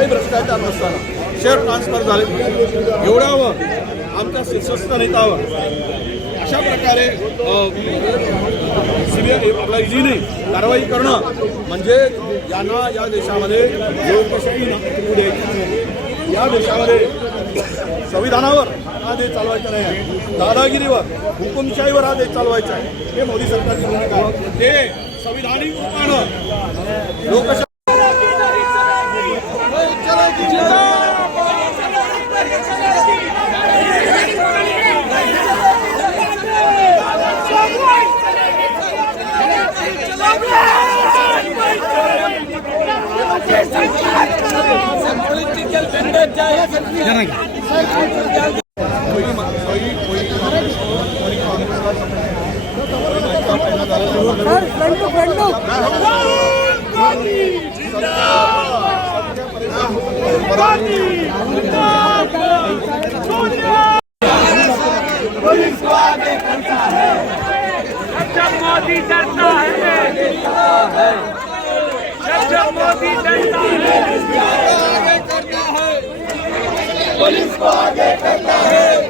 काही भ्रष्टाचार नसताना शेअर ट्रान्सफर झाले एवढ्यावर आमच्या स्वस्त नेतावर अशा प्रकारे सीबीआय आपल्या ईजीने कारवाई करणं म्हणजे यांना या देशामध्ये लोकशाही होऊ द्यायची या देशामध्ये संविधानावर हा देश चालवायचा नाही आहे दादागिरीवर हुकुमशाहीवर हा देश चालवायचा आहे हे मोदी सरकारची भूमिका ते संविधानिक रूपानं लोकशाही पोलिटिकल मैंडेट जाए फ्रेंड फ्रेंड गांधी जिंदाबाद गांधी जिंदाबाद जब मोदी डरता है जब जब मोदी डरता है पुलिस को आगे करता है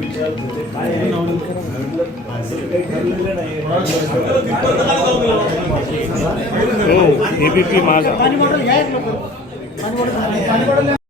काय आहे एबीपी माझा